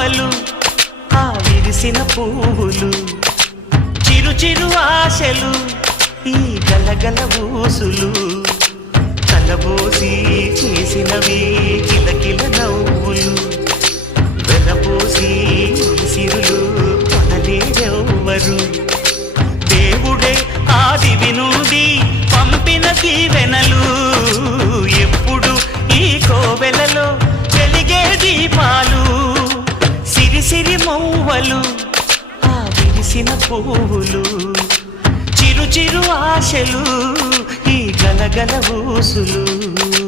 మౌవలు ఆ విరిసిన పువ్వులు చిరు చిరు ఆశలు ఈ గలగల ఊసులు కలబోసి చేసినవి కిలకిల నవ్వులు వెలబోసి సిరులు కొనలేరెవ్వరు దేవుడే ఆదివి నుండి పంపిన దీవెనలు ఎప్పుడు ఈ కోవెలలో వెలిగే దీపాలు సిరి సిరి మౌవలు ఆ విరిసిన పువ్వులు చిరు చిరు ఆశలు ఈ గలగల ఊసులు